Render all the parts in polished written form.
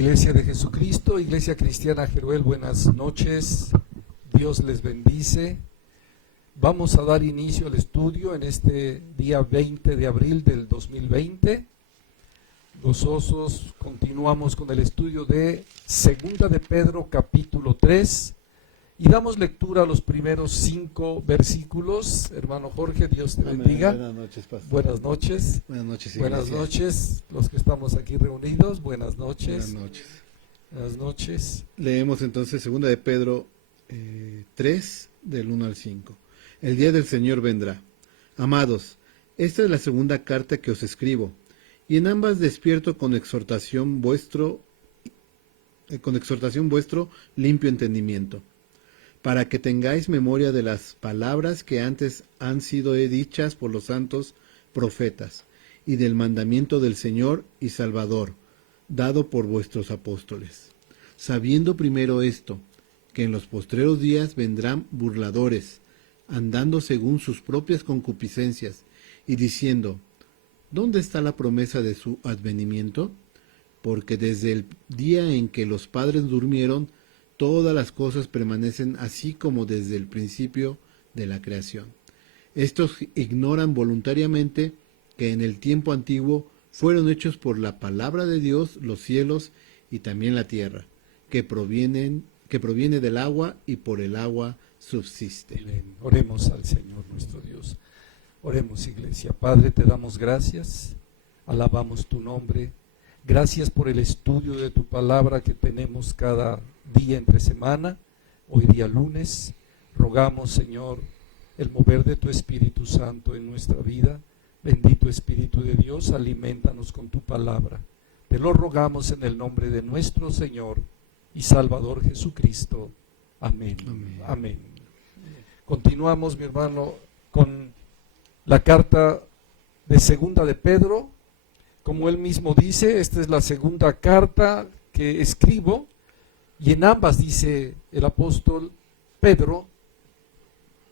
Iglesia de Jesucristo, Iglesia Cristiana Jeruel, buenas noches, Dios les bendice. Vamos a dar inicio al estudio en este día 20 de abril del 2020. Gozosos, continuamos con el estudio de Segunda de Pedro, capítulo 3, y damos lectura a los primeros 5 versículos. Hermano Jorge, Dios te bendiga. Buenas noches, pastor. Buenas noches. Buenas noches, iglesia. Buenas noches, los que estamos aquí reunidos. Buenas noches. Buenas noches. Buenas noches. Leemos entonces Segunda de Pedro 3, del 1 al 5. El día del Señor vendrá. Amados, esta es la segunda carta que os escribo, y en ambas despierto con exhortación vuestro limpio entendimiento, para que tengáis memoria de las palabras que antes han sido dichas por los santos profetas, y del mandamiento del Señor y Salvador, dado por vuestros apóstoles. Sabiendo primero esto, que en los postreros días vendrán burladores, andando según sus propias concupiscencias, y diciendo, ¿dónde está la promesa de su advenimiento? Porque desde el día en que los padres durmieron, todas las cosas permanecen así como desde el principio de la creación. Estos ignoran voluntariamente que en el tiempo antiguo fueron hechos por la palabra de Dios los cielos y también la tierra, que proviene del agua y por el agua subsiste. Bien. Oremos al Señor nuestro Dios. Oremos, iglesia. Padre, te damos gracias, alabamos tu nombre. Gracias por el estudio de tu palabra que tenemos cada día entre semana, hoy día lunes. Rogamos, Señor, el mover de tu Espíritu Santo en nuestra vida. Bendito Espíritu de Dios, alimentanos con tu palabra. Te lo rogamos en el nombre de nuestro Señor y Salvador Jesucristo. Amén. Amén. Amén. Continuamos, mi hermano, con la carta de Segunda de Pedro. Como él mismo dice, esta es la segunda carta que escribo, y en ambas, dice el apóstol Pedro,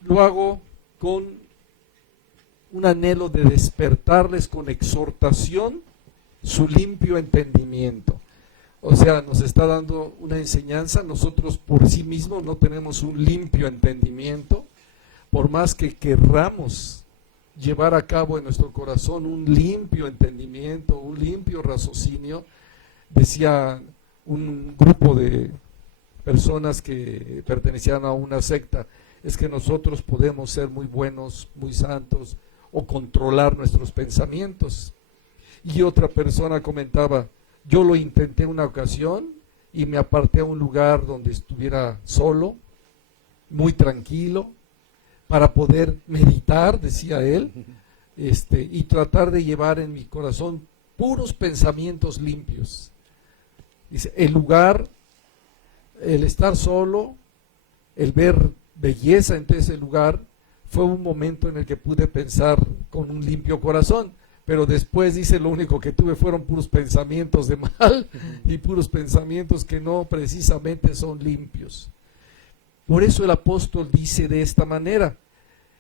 lo hago con un anhelo de despertarles con exhortación su limpio entendimiento. O sea, nos está dando una enseñanza. Nosotros por sí mismos no tenemos un limpio entendimiento, por más que querramos llevar a cabo en nuestro corazón un limpio entendimiento, un limpio raciocinio. Decía un grupo de personas que pertenecían a una secta, es que nosotros podemos ser muy buenos, muy santos, o controlar nuestros pensamientos. Y otra persona comentaba, yo lo intenté una ocasión y me aparté a un lugar donde estuviera solo, muy tranquilo, para poder meditar, decía él, y tratar de llevar en mi corazón puros pensamientos limpios. Dice, el lugar, el estar solo, el ver belleza en ese lugar, fue un momento en el que pude pensar con un limpio corazón, pero después, dice, lo único que tuve fueron puros pensamientos de mal y puros pensamientos que no precisamente son limpios. Por eso el apóstol dice de esta manera,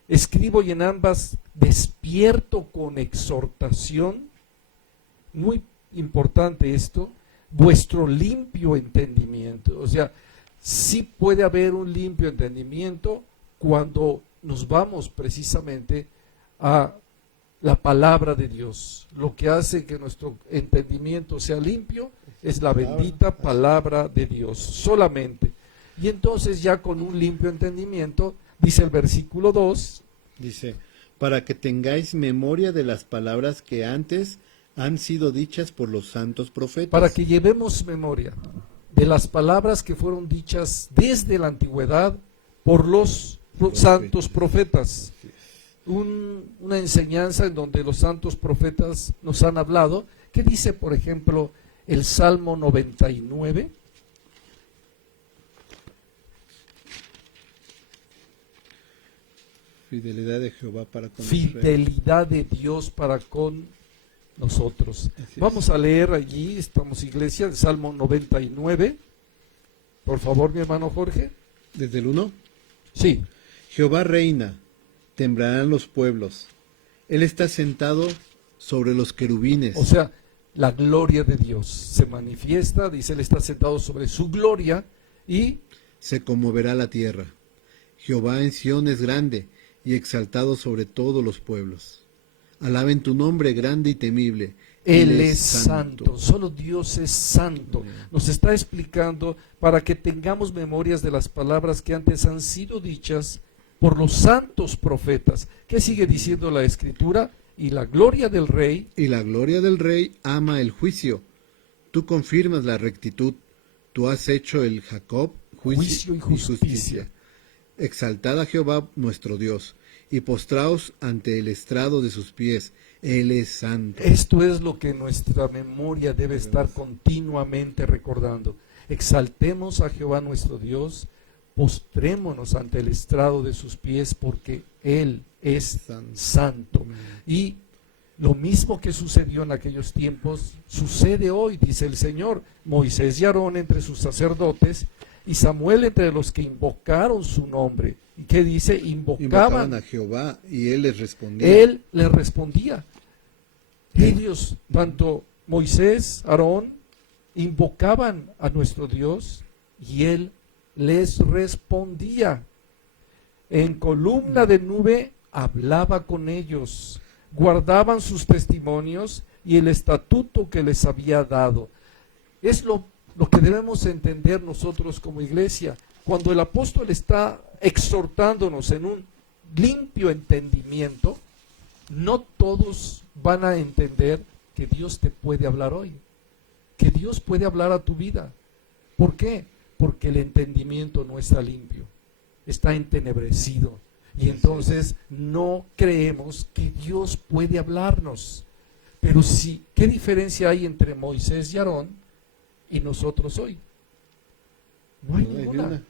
escribo y en ambas despierto con exhortación, muy importante esto, vuestro limpio entendimiento. O sea, sí puede haber un limpio entendimiento cuando nos vamos precisamente a la palabra de Dios. Lo que hace que nuestro entendimiento sea limpio es la bendita palabra de Dios, solamente. Y entonces ya con un limpio entendimiento, dice el versículo 2, dice, para que tengáis memoria de las palabras que antes han sido dichas por los santos profetas. Para que llevemos memoria de las palabras que fueron dichas desde la antigüedad por los santos profetas. Una enseñanza en donde los santos profetas nos han hablado. ¿Qué dice, por ejemplo, el Salmo 99? Fidelidad de Jehová para con Fidelidad de Dios para con nosotros. Vamos a leer allí, estamos iglesia, el Salmo 99. Por favor, mi hermano Jorge. ¿Desde el 1? Sí. Jehová reina, temblarán los pueblos. Él está sentado sobre los querubines. O sea, la gloria de Dios se manifiesta, dice, Él está sentado sobre su gloria y Se conmoverá la tierra. Jehová en Sión es grande y exaltado sobre todos los pueblos. Alaben tu nombre grande y temible. Él es santo, solo Dios es santo. Nos está explicando para que tengamos memorias de las palabras que antes han sido dichas por los santos profetas. ¿Qué sigue diciendo la Escritura? Y la gloria del Rey, Y la gloria del Rey ama el juicio. Tú confirmas la rectitud. Tú has hecho el Jacob juicio y justicia. Exaltad a Jehová nuestro Dios, y postraos ante el estrado de sus pies. Él es santo. Esto es lo que nuestra memoria debe estar continuamente recordando. Exaltemos a Jehová nuestro Dios, postrémonos ante el estrado de sus pies, porque Él es santo. Y lo mismo que sucedió en aquellos tiempos, sucede hoy, dice el Señor. Moisés y Aarón entre sus sacerdotes, y Samuel entre los que invocaron su nombre. ¿Y qué dice? Invocaban a Jehová y Él les respondía. Él les respondía. Ellos, tanto Moisés, Aarón, invocaban a nuestro Dios y Él les respondía. En columna de nube hablaba con ellos, guardaban sus testimonios y el estatuto que les había dado. Es lo que debemos entender nosotros como iglesia. Cuando el apóstol está exhortándonos en un limpio entendimiento, no todos van a entender que Dios te puede hablar hoy, que Dios puede hablar a tu vida. ¿Por qué? Porque el entendimiento no está limpio, está entenebrecido. Y entonces no creemos que Dios puede hablarnos. Pero sí, ¿qué diferencia hay entre Moisés y Aarón y nosotros hoy? No hay ninguna.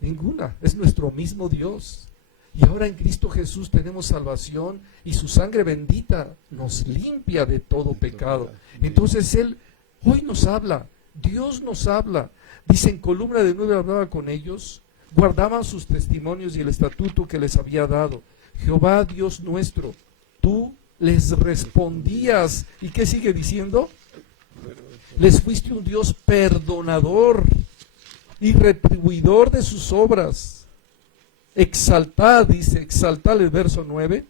Ninguna. Es nuestro mismo Dios. Y ahora en Cristo Jesús tenemos salvación y su sangre bendita nos limpia de todo pecado. Entonces Él hoy nos habla, Dios nos habla. Dice, en columna de nube hablaba con ellos, guardaban sus testimonios y el estatuto que les había dado. Jehová Dios nuestro, tú les respondías. ¿Y qué sigue diciendo? Les fuiste un Dios perdonador y retribuidor de sus obras. Exaltad, dice, exaltad el verso 9,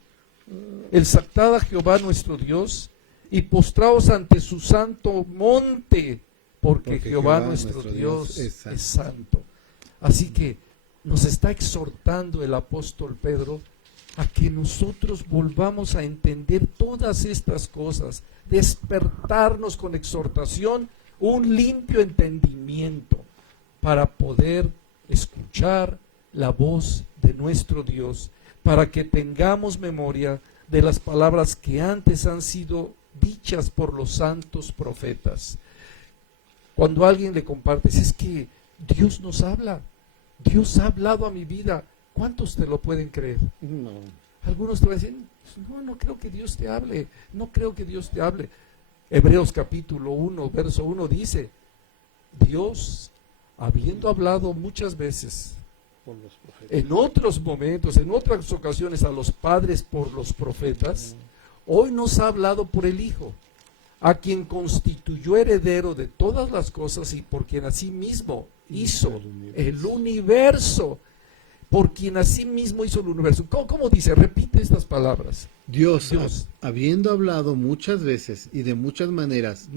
exaltad a Jehová nuestro Dios y postraos ante su santo monte, porque Jehová nuestro Dios es santo. Así que nos está exhortando el apóstol Pedro a que nosotros volvamos a entender todas estas cosas, despertarnos con exhortación, un limpio entendimiento para poder escuchar la voz de nuestro Dios, para que tengamos memoria de las palabras que antes han sido dichas por los santos profetas. Cuando alguien le compartes, es que Dios nos habla, Dios ha hablado a mi vida, ¿cuántos te lo pueden creer? No. Algunos te van a decir, no creo que Dios te hable, no creo que Dios te hable. Hebreos capítulo 1, verso 1 dice, Dios, habiendo hablado muchas veces, en otros momentos, en otras ocasiones a los padres por los profetas, hoy nos ha hablado por el Hijo, a quien constituyó heredero de todas las cosas y por quien asimismo hizo el universo. Por quien asimismo hizo el universo. ¿Cómo dice? Repite estas palabras. Dios, habiendo hablado muchas veces y de muchas maneras,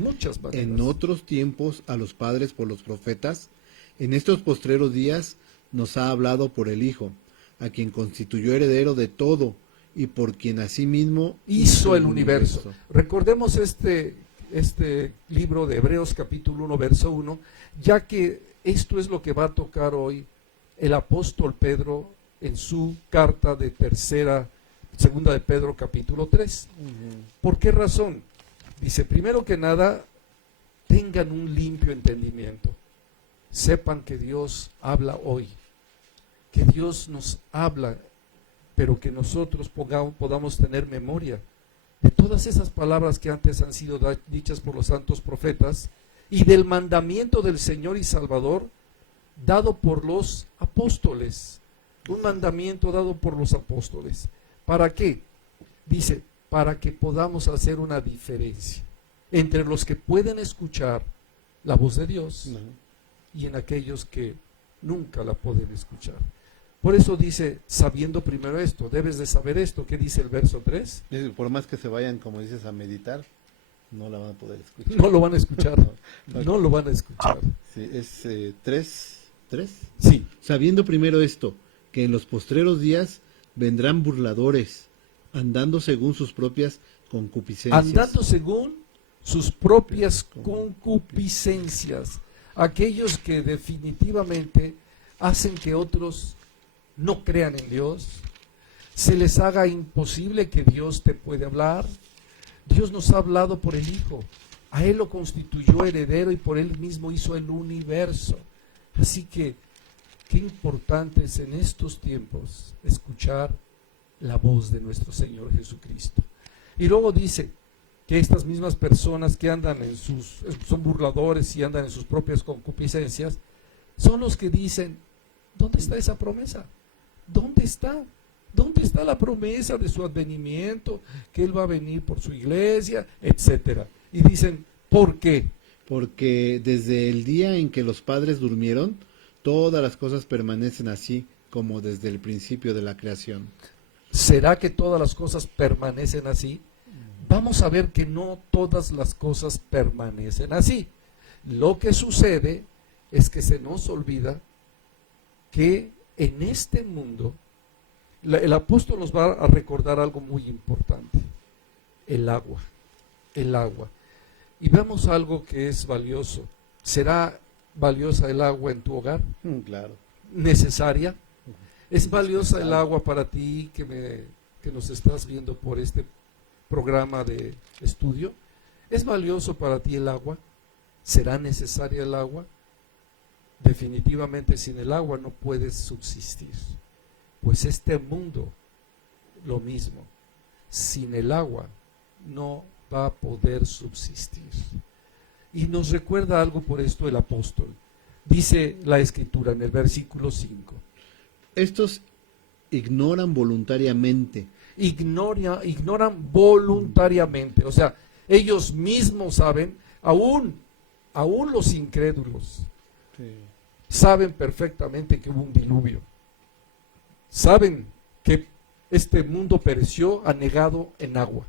en otros tiempos a los padres por los profetas, en estos postreros días nos ha hablado por el Hijo, a quien constituyó heredero de todo y por quien asimismo hizo el universo. Recordemos este libro de Hebreos capítulo 1, verso 1, ya que esto es lo que va a tocar hoy el apóstol Pedro en su carta de segunda de Pedro capítulo 3. ¿Por qué razón? Dice, primero que nada, tengan un limpio entendimiento. Sepan que Dios habla hoy, que Dios nos habla, pero que nosotros podamos tener memoria de todas esas palabras que antes han sido dichas por los santos profetas y del mandamiento del Señor y Salvador dado por los apóstoles, un mandamiento dado por los apóstoles. ¿Para qué? Dice, para que podamos hacer una diferencia. entre los que pueden escuchar la voz de Dios No. y en aquellos que nunca la pueden escuchar. Por eso dice, sabiendo primero esto, debes de saber esto. ¿Qué dice el verso 3? Por más que se vayan, como dices, a meditar, no la van a poder escuchar. No lo van a escuchar, No. no lo van a escuchar. Sí, es 3. Sí, Sabiendo primero esto, que en los postreros días vendrán burladores, andando según sus propias concupiscencias. andando según sus propias concupiscencias, aquellos que definitivamente hacen que otros no crean en Dios, se les haga imposible que Dios te puede hablar. Dios nos ha hablado por el Hijo, a Él lo constituyó heredero y por Él mismo hizo el universo. Así que, qué importante es en estos tiempos escuchar la voz de nuestro Señor Jesucristo. Y luego dice que estas mismas personas que andan son burladores y andan en sus propias concupiscencias, son los que dicen, ¿dónde está esa promesa? ¿Dónde está? ¿Dónde está la promesa de su advenimiento? Que Él va a venir por su iglesia, etcétera. Y dicen, ¿por qué? Porque desde el día en que los padres durmieron, todas las cosas permanecen así como desde el principio de la creación. ¿Será que todas las cosas permanecen así? Vamos a ver que no todas las cosas permanecen así. Lo que sucede es que se nos olvida que en este mundo, el apóstol nos va a recordar algo muy importante, el agua, el agua. Y vemos algo que es valioso. ¿Será valiosa el agua en tu hogar? Claro. ¿Necesaria? ¿Es valiosa el agua para ti que nos estás viendo por este programa de estudio? ¿Es valioso para ti el agua? ¿Será necesaria el agua? Definitivamente sin el agua no puedes subsistir. Pues este mundo, lo mismo. Sin el agua no va a poder subsistir. Y nos recuerda algo por esto el apóstol. Dice la Escritura en el versículo 5. Estos ignoran voluntariamente. Ignoran voluntariamente. O sea, ellos mismos saben, aún los incrédulos, saben perfectamente que hubo un diluvio. Saben que este mundo pereció anegado en agua.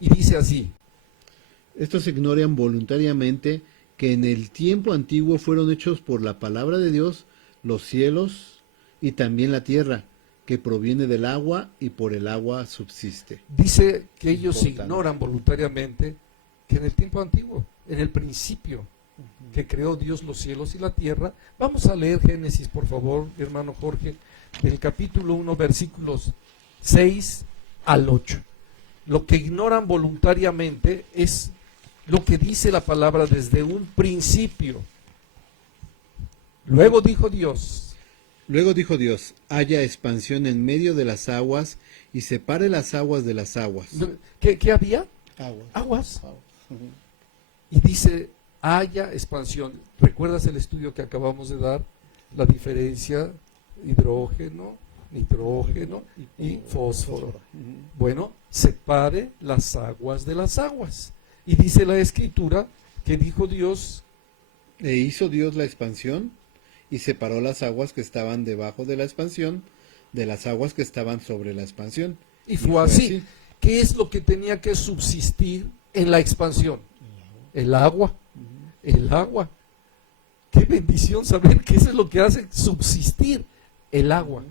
Y dice así. Estos ignoran voluntariamente que en el tiempo antiguo fueron hechos por la palabra de Dios los cielos y también la tierra, que proviene del agua y por el agua subsiste. Dice que ellos Importante. ignoran voluntariamente que en el tiempo antiguo, en el principio, que creó Dios los cielos y la tierra. Vamos a leer Génesis, por favor, hermano Jorge, del capítulo 1, versículos 6 al 8. Lo que ignoran voluntariamente es lo que dice la palabra desde un principio. Luego dijo Dios, haya expansión en medio de las aguas y separe las aguas de las aguas. ¿qué había? Aguas. Aguas. Y dice, haya expansión. ¿Recuerdas el estudio que acabamos de dar? La diferencia hidrógeno, nitrógeno y fósforo. Bueno, separe las aguas de las aguas. Y dice la Escritura que dijo Dios, E hizo Dios la expansión y separó las aguas que estaban debajo de la expansión de las aguas que estaban sobre la expansión. y fue así. ¿Qué es lo que tenía que subsistir en la expansión? El agua. El agua. Qué bendición saber que eso es lo que hace subsistir el agua.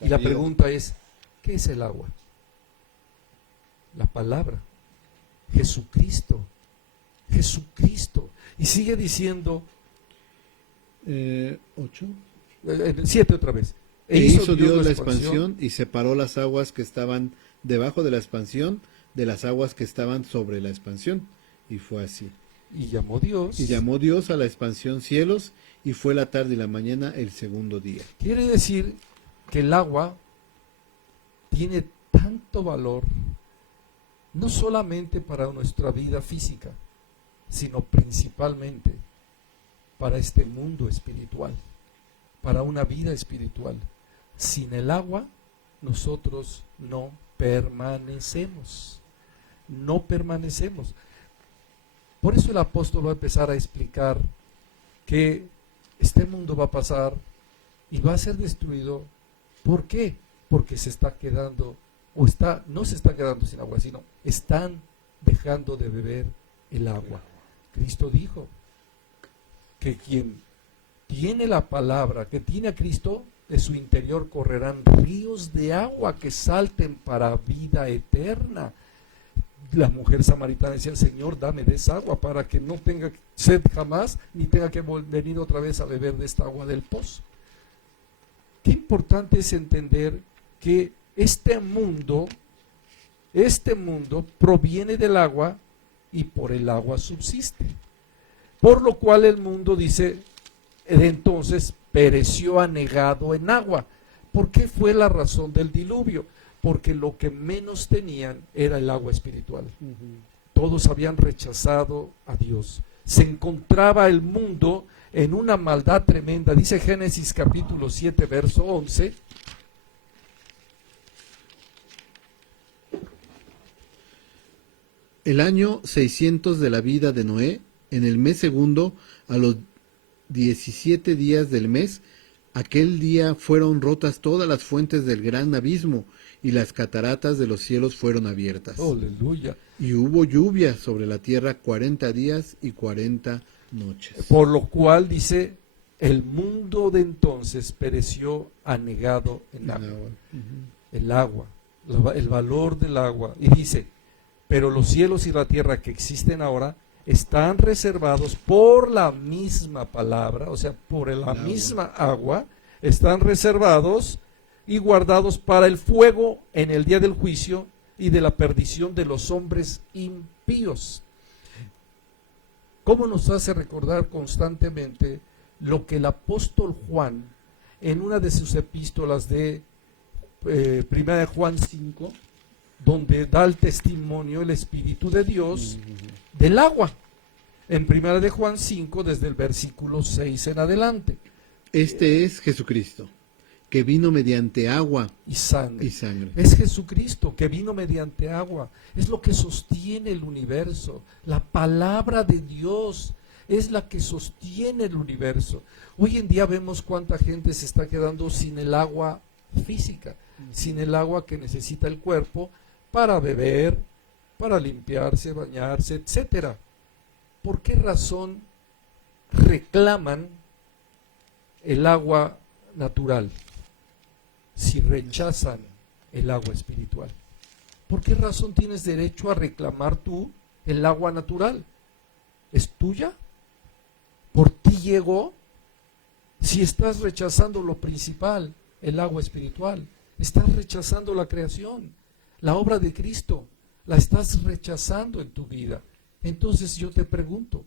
Y la pregunta es, ¿qué es el agua? La palabra. Jesucristo. Jesucristo. Y sigue diciendo, 8. en el 7 otra vez. E hizo Dios la expansión y separó las aguas que estaban debajo de la expansión de las aguas que estaban sobre la expansión. Y fue así. Y llamó Dios. Y llamó Dios a la expansión cielos, y fue la tarde y la mañana el segundo día. Quiere decir que el agua tiene tanto valor, no solamente para nuestra vida física, sino principalmente para este mundo espiritual, para una vida espiritual. Sin el agua, nosotros no permanecemos. No permanecemos. Por eso el apóstol va a empezar a explicar que este mundo va a pasar y va a ser destruido. ¿Por qué? Porque se está quedando, no se está quedando sin agua, sino están dejando de beber el agua. Cristo dijo que quien tiene la palabra, que tiene a Cristo, de su interior correrán ríos de agua que salten para vida eterna. La mujer samaritana decía: Señor, dame de esa agua para que no tenga sed jamás, ni tenga que venir otra vez a beber de esta agua del pozo. Qué importante es entender que este mundo proviene del agua y por el agua subsiste. Por lo cual el mundo, dice, entonces pereció anegado en agua. ¿Por qué fue la razón del diluvio? Porque lo que menos tenían era el agua espiritual. Todos habían rechazado a Dios. Se encontraba el mundo en una maldad tremenda. Dice Génesis capítulo 7, verso 11. El año 600 de la vida de Noé, en el mes segundo, a los 17 días del mes, aquel día fueron rotas todas las fuentes del gran abismo, y las cataratas de los cielos fueron abiertas. Aleluya. Y hubo lluvia sobre la tierra 40 días y 40 noches. Por lo cual, dice, el mundo de entonces pereció anegado en agua. El agua, el valor del agua. Y dice: pero los cielos y la tierra que existen ahora están reservados por la misma palabra, o sea, por la misma agua, están reservados y guardados para el fuego en el día del juicio y de la perdición de los hombres impíos. ¿Cómo nos hace recordar constantemente lo que el apóstol Juan, en una de sus epístolas de Primera de Juan 5, donde da el testimonio el Espíritu de Dios del agua? En Primera de Juan 5, desde el versículo 6 en adelante. Este es Jesucristo, que vino mediante agua y sangre. Es Jesucristo que vino mediante agua. Es lo que sostiene el universo. La palabra de Dios es la que sostiene el universo. Hoy en día vemos cuánta gente se está quedando sin el agua física, sin el agua que necesita el cuerpo para beber, para limpiarse, bañarse, etcétera. ¿Por qué razón reclaman el agua natural si rechazan el agua espiritual? ¿Por qué razón tienes derecho a reclamar tú el agua natural? ¿Es tuya? ¿Por ti llegó? Si estás rechazando lo principal, el agua espiritual, estás rechazando la creación, la obra de Cristo, la estás rechazando en tu vida. Entonces yo te pregunto,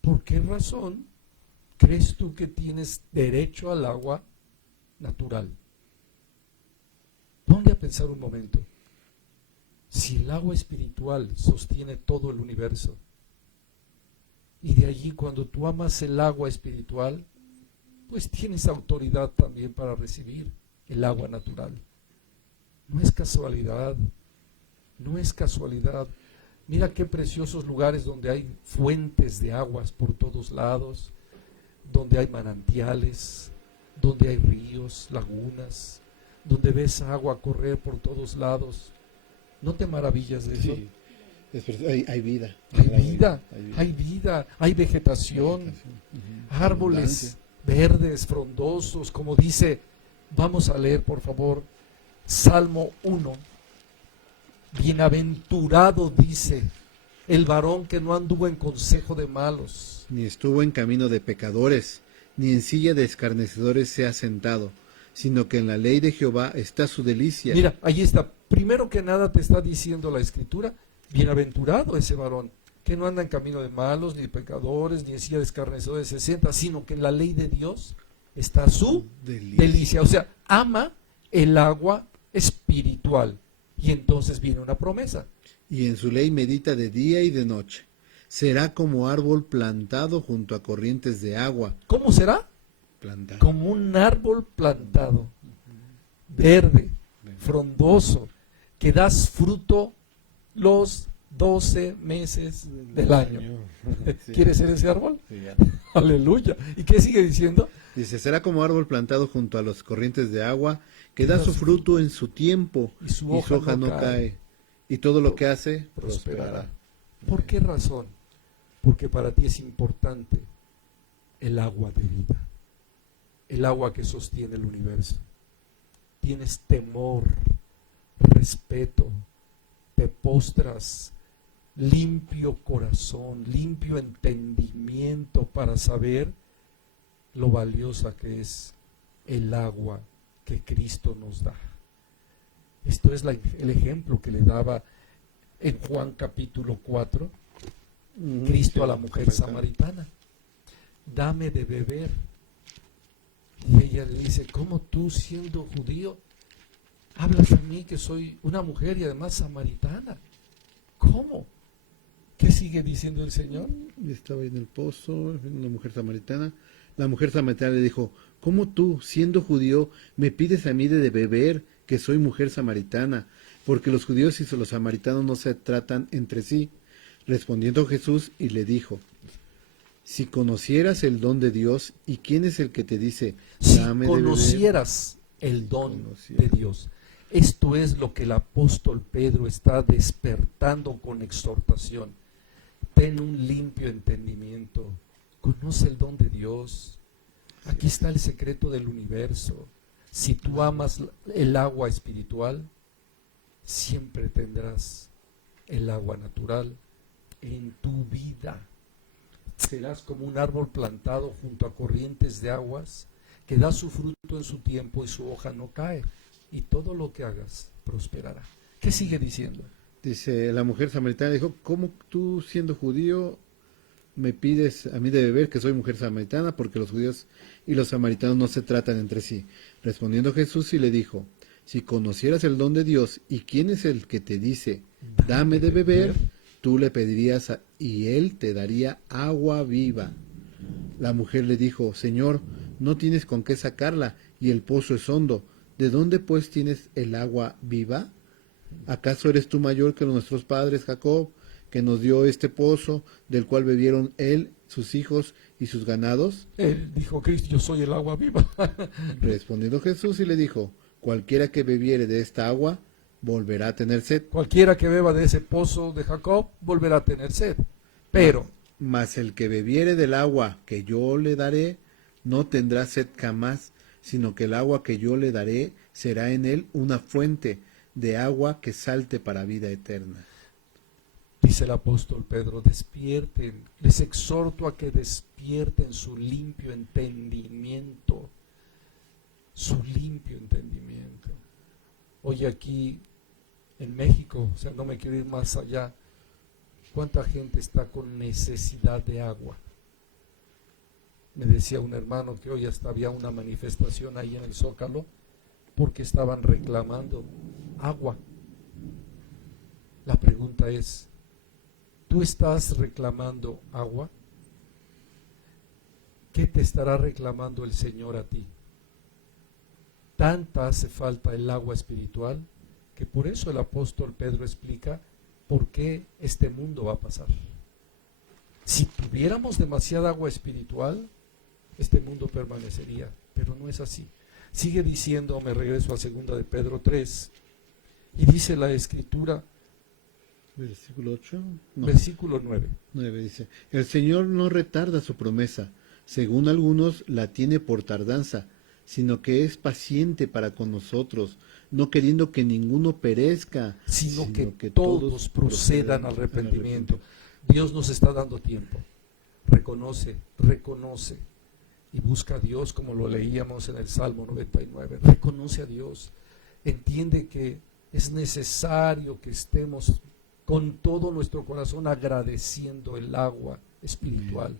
¿por qué razón crees tú que tienes derecho al agua natural? Ponte a pensar un momento. Si el agua espiritual sostiene todo el universo, y de allí cuando tú amas el agua espiritual, pues tienes autoridad también para recibir el agua natural. No es casualidad, no es casualidad. Mira qué preciosos lugares donde hay fuentes de aguas por todos lados, donde hay manantiales, donde hay ríos, lagunas, donde ves agua correr por todos lados. ¿No te maravillas de eso? Sí. Hay vida. Hay vida, hay vegetación, árboles verdes, frondosos, como dice, vamos a leer por favor, Salmo 1. Bienaventurado, dice, el varón que no anduvo en consejo de malos, ni estuvo en camino de pecadores, ni en silla de escarnecedores se ha sentado, sino que en la ley de Jehová está su delicia. Mira, ahí está. Primero que nada te está diciendo la Escritura, bienaventurado ese varón, que no anda en camino de malos, ni de pecadores, ni en silla de escarnecedores se sienta, sino que en la ley de Dios está su delicia. O sea, ama el agua espiritual. Y entonces viene una promesa. Y en su ley medita de día y de noche. Será como árbol plantado junto a corrientes de agua. ¿Cómo será? Plantado. Como un árbol plantado, verde, frondoso, que das fruto los 12 meses del año. Sí. ¿Quieres ser ese árbol? Sí, ya. Aleluya. ¿Y qué sigue diciendo? Dice, será como árbol plantado junto a las corrientes de agua, que da su fruto en su tiempo, y su hoja no cae, y todo lo que hace prosperará. ¿Por qué razón? Porque para ti es importante el agua de vida, el agua que sostiene el universo. Tienes temor, respeto, te postras, limpio corazón, limpio entendimiento para saber lo valiosa que es el agua que Cristo nos da. Esto es el ejemplo que le daba en Juan capítulo 4, Cristo a la mujer samaritana. Dame de beber. Y ella le dice, ¿cómo tú siendo judío hablas a mí que soy una mujer y además samaritana? ¿Cómo? ¿Qué sigue diciendo el Señor? Estaba en el pozo, una mujer samaritana. La mujer samaritana le dijo, ¿cómo tú, siendo judío, me pides a mí de beber, que soy mujer samaritana? Porque los judíos y los samaritanos no se tratan entre sí. Respondiendo Jesús y le dijo, si conocieras el don de Dios, ¿y quién es el que te dice, dame de beber? Si conocieras el don de Dios. Esto es lo que el apóstol Pedro está despertando con exhortación. Ten un limpio entendimiento. Conoce el don de Dios. Aquí está el secreto del universo. Si tú amas el agua espiritual, siempre tendrás el agua natural en tu vida. Serás como un árbol plantado junto a corrientes de aguas que da su fruto en su tiempo y su hoja no cae. Y todo lo que hagas prosperará. ¿Qué sigue diciendo? Dice, la mujer samaritana dijo, ¿cómo tú siendo judío me pides a mí de beber, que soy mujer samaritana? Porque los judíos y los samaritanos no se tratan entre sí. Respondiendo Jesús y le dijo, si conocieras el don de Dios y quién es el que te dice, dame de beber, tú le pedirías y él te daría agua viva. La mujer le dijo, Señor, no tienes con qué sacarla y el pozo es hondo. ¿De dónde pues tienes el agua viva? ¿Acaso eres tú mayor que nuestros padres Jacob, que nos dio este pozo, del cual bebieron él, sus hijos y sus ganados? Él dijo, Cristo, yo soy el agua viva. Respondiendo Jesús y le dijo, cualquiera que bebiere de esta agua, volverá a tener sed. Cualquiera que beba de ese pozo de Jacob, volverá a tener sed. Pero, mas el que bebiere del agua que yo le daré, no tendrá sed jamás, sino que el agua que yo le daré será en él una fuente de agua que salte para vida eterna. Dice el apóstol Pedro, despierten, les exhorto a que despierten su limpio entendimiento, su limpio entendimiento. Hoy aquí en México, o sea, no me quiero ir más allá, ¿cuánta gente está con necesidad de agua? Me decía un hermano que hoy hasta había una manifestación ahí en el Zócalo porque estaban reclamando agua. La pregunta es, ¿tú estás reclamando agua? ¿Qué te estará reclamando el Señor a ti? Tanta hace falta el agua espiritual que por eso el apóstol Pedro explica por qué este mundo va a pasar. Si tuviéramos demasiada agua espiritual, este mundo permanecería, pero no es así. Sigue diciendo, me regreso a 2 de Pedro 3, y dice la Escritura, Versículo 8. No, versículo 9. 9 dice, el Señor no retarda su promesa, según algunos la tiene por tardanza, sino que es paciente para con nosotros, no queriendo que ninguno perezca, sino que todos procedan al arrepentimiento. Dios nos está dando tiempo. Reconoce y busca a Dios, como lo leíamos en el Salmo 99. Reconoce a Dios. Entiende que es necesario que estemos con todo nuestro corazón agradeciendo el agua espiritual,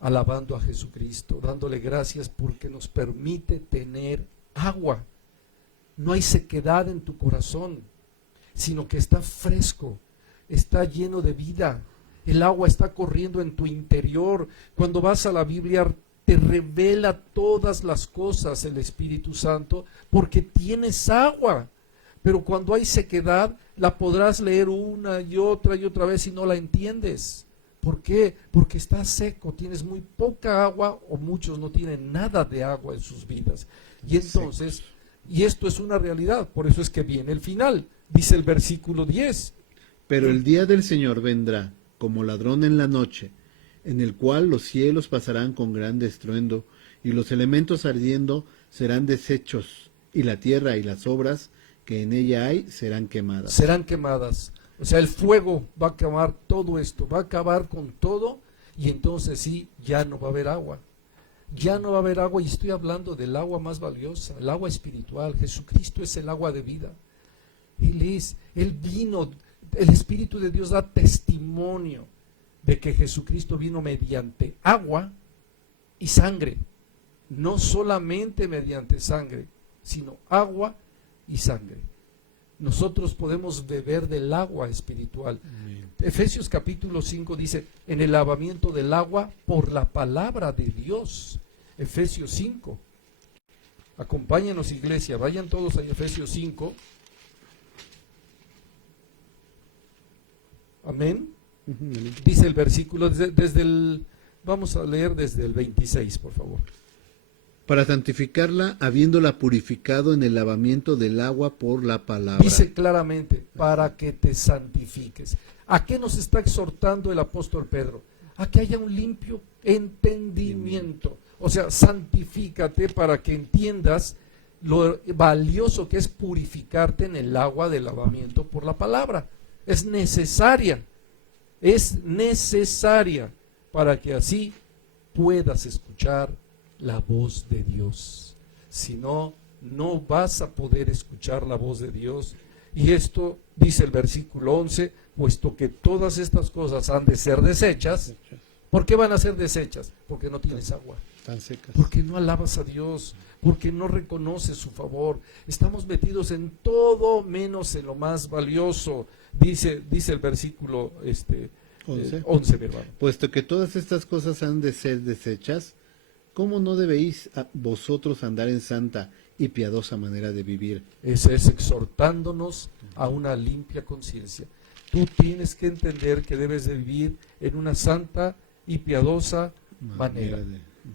alabando a Jesucristo, dándole gracias porque nos permite tener agua. No hay sequedad en tu corazón, sino que está fresco, está lleno de vida. El agua está corriendo en tu interior. Cuando vas a la Biblia, te revela todas las cosas el Espíritu Santo porque tienes agua. Pero cuando hay sequedad, la podrás leer una y otra vez y no la entiendes. ¿Por qué? Porque está seco, tienes muy poca agua o muchos no tienen nada de agua en sus vidas. Y entonces, y esto es una realidad, por eso es que viene el final. Dice el versículo 10. Pero el día del Señor vendrá como ladrón en la noche, en el cual los cielos pasarán con gran estruendo, y los elementos ardiendo serán deshechos, y la tierra y las obras que en ella hay serán quemadas. Serán quemadas. O sea, el fuego va a acabar todo esto, va a acabar con todo, y entonces sí, ya no va a haber agua. Ya no va a haber agua, y estoy hablando del agua más valiosa, el agua espiritual. Jesucristo es el agua de vida. Él vino, el Espíritu de Dios da testimonio de que Jesucristo vino mediante agua y sangre. No solamente mediante sangre, sino agua y sangre. Nosotros podemos beber del agua espiritual. Efesios capítulo 5 dice, en el lavamiento del agua por la palabra de Dios. Efesios 5. Acompáñenos, iglesia, vayan todos a Efesios 5. Amén. Dice el versículo, vamos a leer desde el 26, por favor. Para santificarla, habiéndola purificado en el lavamiento del agua por la palabra. Dice claramente, para que te santifiques. ¿A qué nos está exhortando el apóstol Pedro? A que haya un limpio entendimiento. O sea, santifícate para que entiendas lo valioso que es purificarte en el agua del lavamiento por la palabra. Es necesaria para que así puedas escuchar la voz de Dios. Si no, no vas a poder escuchar la voz de Dios. Y esto dice el versículo 11, puesto que todas estas cosas han de ser desechas. ¿Por qué van a ser desechas? Porque no tienes agua. Están secas. Porque no alabas a Dios, porque no reconoces su favor. Estamos metidos en todo menos en lo más valioso. Dice el versículo 11, mi hermano. Puesto que todas estas cosas han de ser desechas, ¿cómo no debéis vosotros andar en santa y piadosa manera de vivir? Ese es exhortándonos a una limpia conciencia. Tú tienes que entender que debes de vivir en una santa y piadosa manera.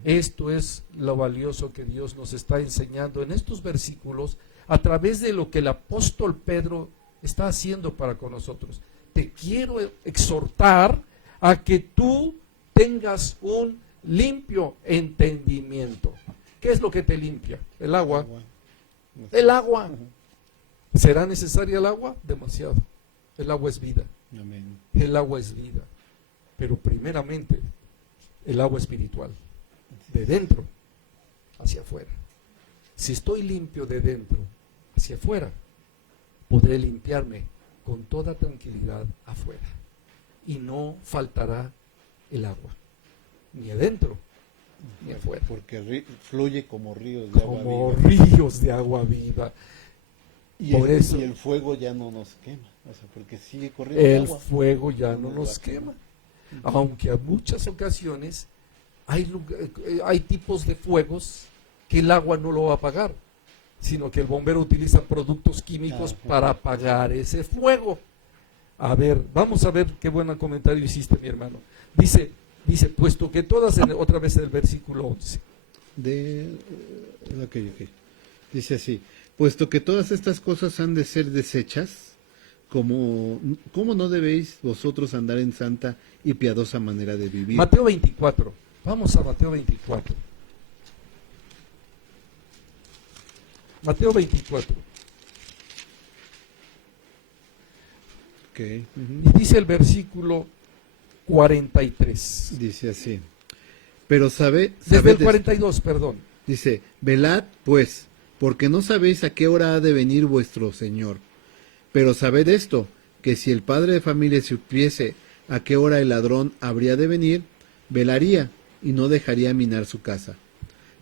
Esto es lo valioso que Dios nos está enseñando en estos versículos a través de lo que el apóstol Pedro está haciendo para con nosotros. Te quiero exhortar a que tú tengas un limpio entendimiento. ¿Qué es lo que te limpia? El agua. El agua. ¿Será necesaria el agua? Demasiado. El agua es vida. Amén. El agua es vida. Pero primeramente, el agua espiritual. De dentro hacia afuera. Si estoy limpio de dentro hacia afuera, podré limpiarme con toda tranquilidad afuera. Y no faltará el agua. Ni adentro, ni afuera. Porque fluye como ríos de agua viva. Como ríos de agua viva. Y Por eso, y el fuego ya no nos quema. O sea, porque sigue corriendo el agua. fuego ya no nos quema. Aunque a muchas ocasiones hay tipos de fuegos que el agua no lo va a apagar, sino que el bombero utiliza productos químicos para apagar ese fuego. A ver, vamos a ver qué buen comentario hiciste, mi hermano. Dice, puesto que todas, otra vez el versículo 11. Ok. Dice así, puesto que todas estas cosas han de ser desechas, ¿cómo no debéis vosotros andar en santa y piadosa manera de vivir? Mateo 24. Vamos a Mateo 24. Mateo 24. Okay. Y dice el versículo 43. Dice así, pero Desde el 42, perdón. Dice, velad pues, porque no sabéis a qué hora ha de venir vuestro Señor. Pero sabed esto, que si el padre de familia supiese a qué hora el ladrón habría de venir, velaría y no dejaría minar su casa.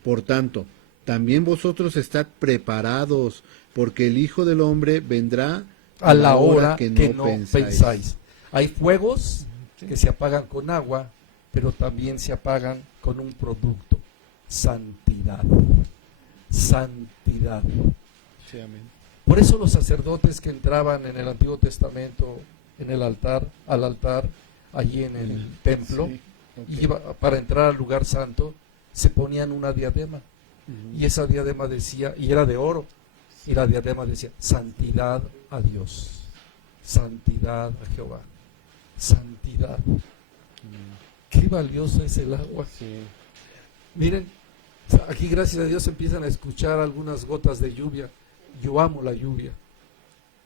Por tanto, también vosotros estad preparados, porque el Hijo del Hombre vendrá a la hora que no pensáis. pensáis. Hay fuegos que se apagan con agua, pero también se apagan con un producto: santidad. Santidad. Sí, amén. Por eso los sacerdotes que entraban en el Antiguo Testamento, en el altar, al altar, allí en el templo, Sí, ok. y para entrar al lugar santo, se ponían una diadema. Y esa diadema decía, y era de oro, y la diadema decía, santidad a Dios, santidad a Jehová, santidad. Qué valioso es el agua. Sí. Miren, aquí gracias a Dios empiezan a escuchar algunas gotas de lluvia. Yo amo la lluvia.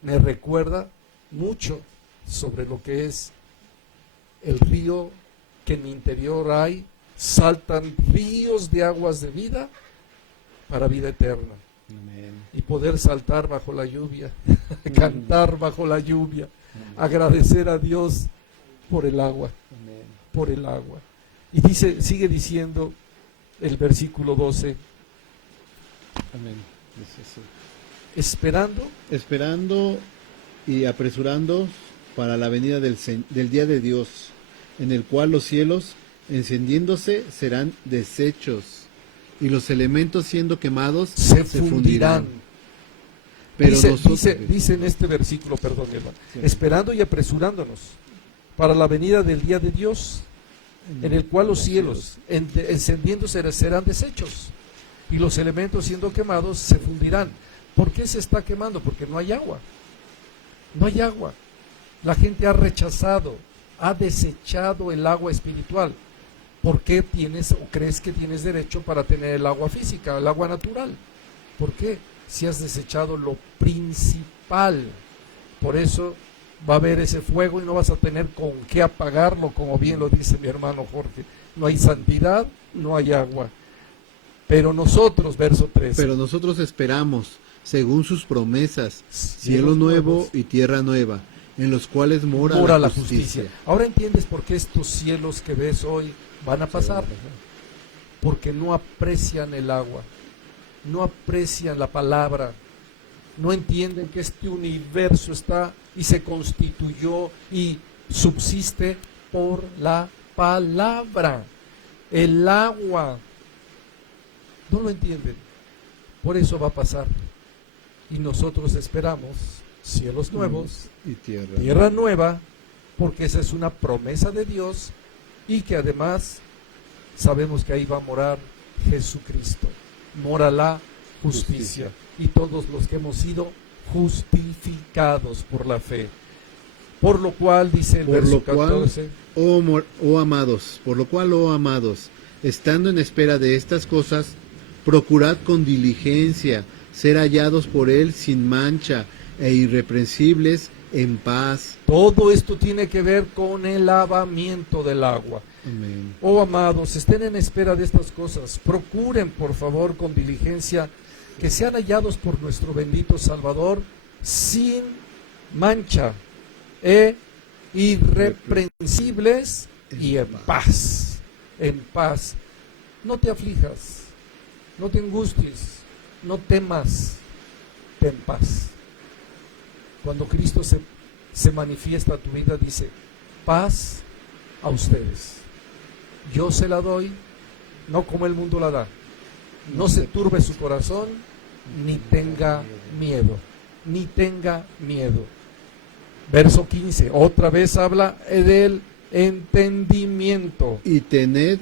Me recuerda mucho sobre lo que es el río que en mi interior hay. Saltan ríos de aguas de vida para vida eterna. Amén. Y poder saltar bajo la lluvia, cantar bajo la lluvia, agradecer a Dios por el agua, Amén. por el agua. Y dice, sigue diciendo el versículo 12, Amén. Dice así. esperando Y apresurando para la venida del día de Dios, en el cual los cielos, encendiéndose, serán deshechos, y los elementos siendo quemados se fundirán. Pero Dice en este versículo, perdón, hermano, Sí. esperando y apresurándonos para la venida del día de Dios, en el cual los cielos, encendiéndose, serán deshechos, y los elementos siendo quemados se fundirán. ¿Por qué se está quemando? Porque no hay agua. No hay agua. La gente ha rechazado, ha desechado el agua espiritual. ¿Por qué tienes o crees que tienes derecho para tener el agua física, el agua natural? ¿Por qué? Si has desechado lo principal. Por eso va a haber ese fuego y no vas a tener con qué apagarlo, como bien lo dice mi hermano Jorge. No hay santidad, no hay agua. Pero nosotros, verso 13. Pero nosotros esperamos, según sus promesas, cielo nuevo y tierra nueva, en los cuales mora la justicia. Ahora entiendes por qué estos cielos que ves hoy van a pasar. Porque no aprecian el agua, no aprecian la palabra, no entienden que este universo está y se constituyó y subsiste por la palabra. El agua, no lo entienden. Por eso va a pasar. Y nosotros esperamos cielos nuevos, Y tierra nueva, porque esa es una promesa de Dios y que además sabemos que ahí va a morar Jesucristo, mora la justicia y todos los que hemos sido justificados por la fe. Por lo cual, dice el Por verso lo cual, 14, oh amados, por lo cual, oh amados, estando en espera de estas cosas, procurad con diligencia ser hallados por Él sin mancha e irreprensibles en paz. todo esto tiene que ver con el lavamiento del agua. Amén. Oh amados, estén en espera de estas cosas. Procuren, por favor, con diligencia, que sean hallados por nuestro bendito Salvador sin mancha e irreprensibles y en paz. En paz. No te aflijas, no te angusties, no temas, ten paz. Cuando Cristo se manifiesta a tu vida, dice, paz a ustedes. Yo se la doy, no como el mundo la da. No se turbe su corazón, ni tenga miedo, ni tenga miedo. Verso 15, otra vez habla del entendimiento. Y tened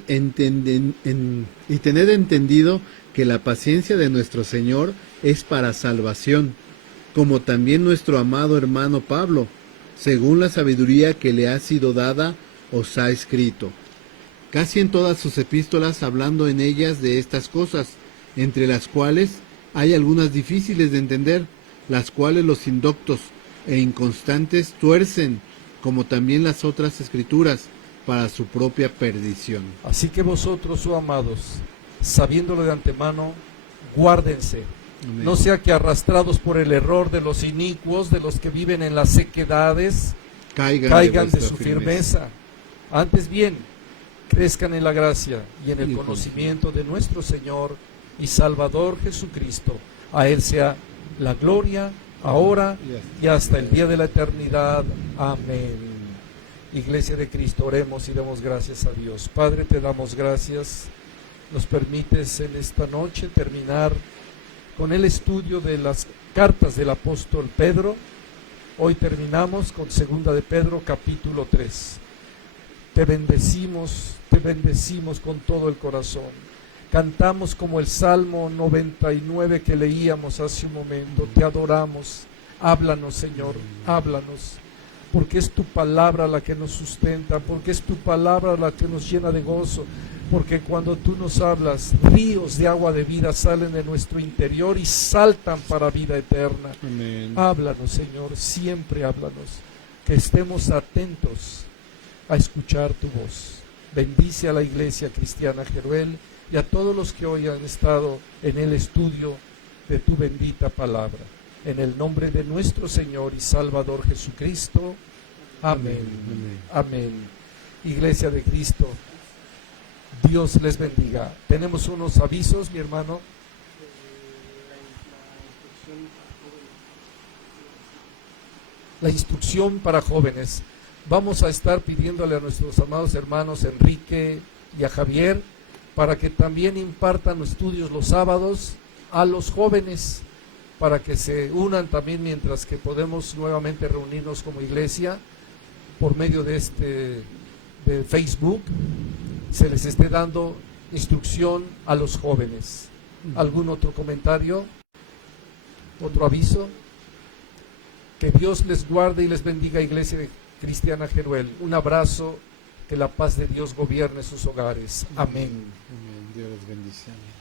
entendido que la paciencia de nuestro Señor es para salvación, como también nuestro amado hermano Pablo, según la sabiduría que le ha sido dada, os ha escrito. Casi en todas sus epístolas hablando en ellas de estas cosas, entre las cuales hay algunas difíciles de entender, las cuales los indoctos e inconstantes tuercen, como también las otras escrituras, para su propia perdición. Así que vosotros, oh amados, sabiéndolo de antemano, guárdense. Amén. No sea que arrastrados por el error de los inicuos, de los que viven en las sequedades, caigan de su firmeza. Antes bien, crezcan en la gracia y en el Y conocimiento de nuestro Señor y Salvador Jesucristo. A Él sea la gloria, ahora y hasta el día de la eternidad. Amén. Iglesia de Cristo, oremos y demos gracias a Dios. Padre, te damos gracias. Nos permites en esta noche terminar con el estudio de las cartas del apóstol Pedro. Hoy terminamos con segunda de Pedro, capítulo 3. Te bendecimos con todo el corazón. Cantamos como el Salmo 99 que leíamos hace un momento. Te adoramos. Háblanos, Señor, háblanos. Porque es tu palabra la que nos sustenta, porque es tu palabra la que nos llena de gozo, porque cuando tú nos hablas, ríos de agua de vida salen de nuestro interior y saltan para vida eterna. Amén. Háblanos, Señor, siempre háblanos, que estemos atentos a escuchar tu voz. Bendice a la Iglesia Cristiana Jeruel y a todos los que hoy han estado en el estudio de tu bendita palabra. En el nombre de nuestro Señor y Salvador Jesucristo. Amén. Amén. Iglesia de Cristo, Dios les bendiga. Tenemos unos avisos, mi hermano. La instrucción para jóvenes. Vamos a estar pidiéndole a nuestros amados hermanos Enrique y a Javier para que también impartan estudios los sábados a los jóvenes, para que se unan también mientras que podemos nuevamente reunirnos como iglesia por medio de Facebook, se les esté dando instrucción a los jóvenes. ¿Algún otro comentario? ¿Otro aviso? Que Dios les guarde y les bendiga, Iglesia Cristiana Jeruel. Un abrazo, que la paz de Dios gobierne sus hogares. Amén. Amén. Dios les bendice. Amén.